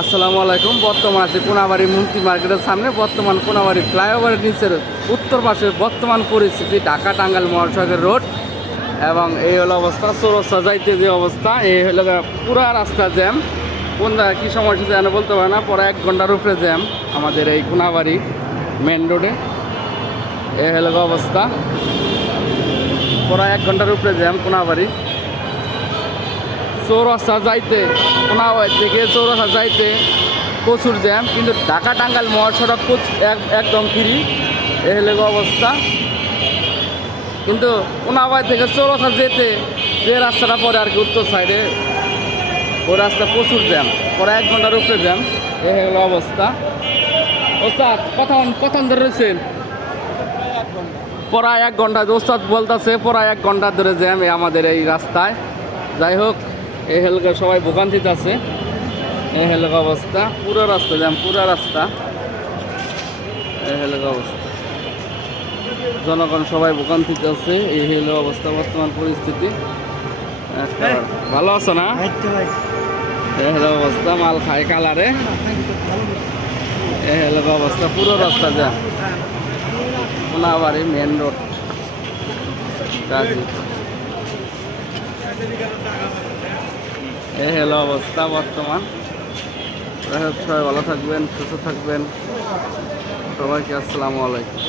আসসালামু আলাইকুম। বর্তমান আছে কোনাবাড়ি মুন্তি মার্কেটের সামনে। বর্তমান কোনাবাড়ি ফ্লাইওভারের নিচের উত্তর পাশের বর্তমান পরিস্থিতি ঢাকা টাঙ্গাইল মহাসড়কের রোড। এবং এই হলো অবস্থা, চৌরাস্তা যাইতে যে অবস্থা, এই হলো পুরা রাস্তা জ্যাম। কোন জায়গায় কী সমস্যা যেন বলতে পারে না, পরে 1 ঘন্টার উপরে জ্যাম আমাদের এই কোনাবাড়ি মেন রোডে। এই হলো অবস্থা, প্রায় 1 ঘন্টার উপরে জ্যাম কোনাবাড়ি। চৌরাস্তা যাইতে, কোনাবাড়ি থেকে চৌরাস্তা যাইতে প্রচুর জ্যাম, কিন্তু ঢাকা টাঙ্গাইল মহাসড়ক একদম ফ্রি। এই হলে অবস্থা। কিন্তু কোনাবাড়ি থেকে চৌরাস্তা যেতে যে রাস্তাটা পড়ে আর কি উত্তর সাইডে, ওই রাস্তা প্রচুর জ্যাম, প্রায় 1 ঘন্টার উপরে জ্যাম। এই হলো অবস্থা। ওস্তাদ কখন ধরে রয়েছেন? প্রায় 1 ঘন্টা। ওস্তাদ বলতেছে প্রায় 1 ঘন্টা ধরে জ্যাম আমাদের এই রাস্তায়। যাই হোক, এই হেলকা সবাই ভোগান্তিতে আছে। এই হেলকা অবস্থা, পুরো রাস্তা জ্যাম, পুরো রাস্তা। এই হেলকা অবস্থা, জনগণ সবাই ভোগান্তিতে আছে। এই হলো অবস্থা, বর্তমান পরিস্থিতি। ভালো আছো না? এই হলো অবস্থা, মাল খায় কালারে। এই হলো অবস্থা, পুরো রাস্তা jam, Konabari main road Gazi. এই হলো অবস্থা বর্তমান। সবাই ভালো থাকবেন, সুস্থ থাকবেন। সবাইকে আসসালামু আলাইকুম।